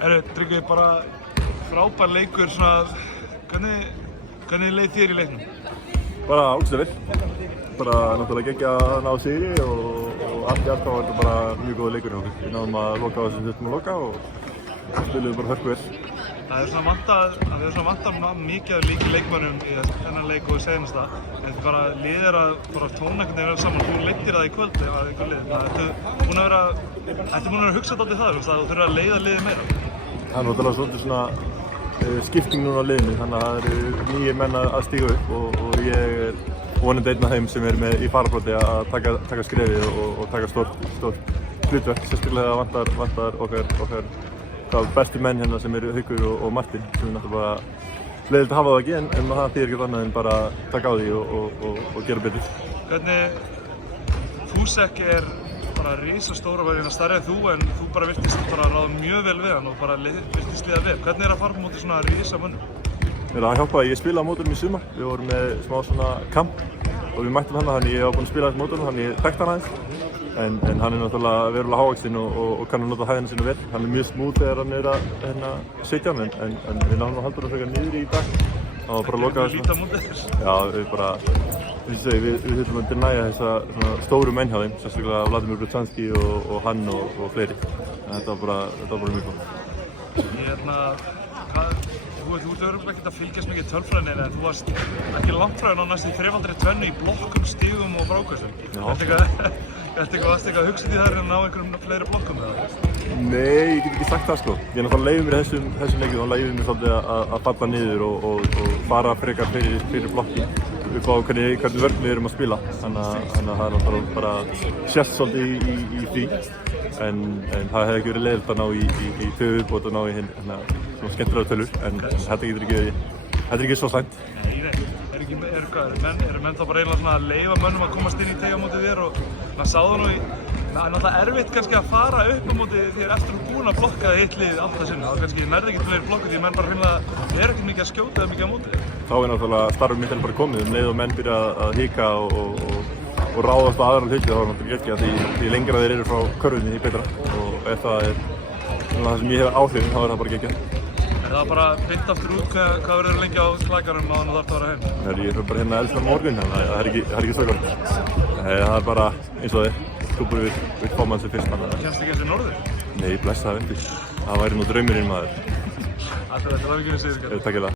Tryggvi, bara frábær leikur, svona, hvernig leið þér í leiknum? Bara ógeðslega vel. Bara náttúrulega geggja að ná sigri og allt í allt var þetta bara mjög góður leikur hjá okkur. Við náðum að loka á þessum þurftum að loka og spiluðum bara hörku vel. Það er svona vantað mikið af leikmönnum í þennan leik og seinasta. En bara liðir að tóna einhvern veginn saman. Þú leiddir það í kvöld ef að ykkur liðir. Þetta er búin að vera hugsað dálítið það, að þú þurfir að leiða liðið meira. Það er náttúrulega svolítið svona skipting núna á liðinu, þannig að það eru nýjir menn að stíga upp og ég er vonandi einn af þeim sem er með í fararbroddi að taka skrefið og taka stórt hlutverk. Sérstaklega vantar okkar bestu menn hérna sem eru Haukur og Martin, sem er náttúrulega bara leiðilegt að hafa það ekki, en það þýðir ekki annað en bara taka á því og gera betur. Hvernig Fúsek er bara risastór og verið stærri en þú, en þú bara virtist bara ráða mjög vel við hann og bara virtist liða vel. Hvernig er að fara á móti svona risamönnum? Það hjálpaði, ég spilaði á mótunum í sumar. Við vorum með smá svona kamp og við mættum hann, þannig ég var búinn að spila þessu mótunum, þannig ég þekkti hann aðeins. En hann er náttúrulega verulega hávaxinn og kann að nota hæðina sína vel. Hann er mjög smúð þegar hann er að setja hann, en við náðum að halda hann frekar niður í dag. Það var bara að loka líta á móti þess. Já, við þurfum að dennæja þessa stóru menn hjá þeim, sérstaklega Vladimir Brzezinski og hann og fleiri. Þetta var bara mjög gott. Þú ert örugglega ekkert að fylgjast mikið tölfræðinni, en þú varst ekki langt frá hérna á næstu þrefaldri tvennu í blokkum, stigum og frákvæstum. Varstu eitthvað að hugsa því þar en ná einhverjum fleiri blokkum eða? Nei, ég get ekki sagt það sko. Ég náttúrulega leyfi mér þessum leikjum, þá leyfi mér svolítið að falla niður og fara frekar fyrir blokkin upp á hvernig vörn við erum að spila. Þannig að það er náttúrulega bara sést svolítið í því. En það hefði ekki verið leiðilegt að ná í tvö viðbót og ná í svona skemmtilega tölur, en þetta er ekki svo slæmt. Eru menn þá bara eiginlega svona að leyfa mönnum að komast inn í teig á móti þér og maður sá það nú það er náttúrulega erfitt kannski að fara upp á móti þér eftir að búin að blokka þitt lið alltaf sinna. Það kannski nærði ekki fleiri blokku því menn bara hreinlega er ekkert mikið að skjóta eða mikið á móti þér. Þá er náttúrulega starfið mitt bara komið leið og menn byrja að hika og ráðast á aðra hluti, þá er náttúrulega ekki að því lengra þeir eru frá körfunni því betra og ef það er það sem ég hef áhrifin, þá er það bara geggjað. Er það bara beint aftur út hvað verður lengi á slakarum á þannig að þú þarft að vera heim? Ég er bara hérna eldslega morgun, þannig að það er ekki svo gott. Það er bara eins og þið, stúpur við fámann sem fyrst. Kemst ekki eins og norður? Nei, blessa það vendi. Það væri nú draumurinn maður. Þetta var ekki við sér. Takk fyrir það.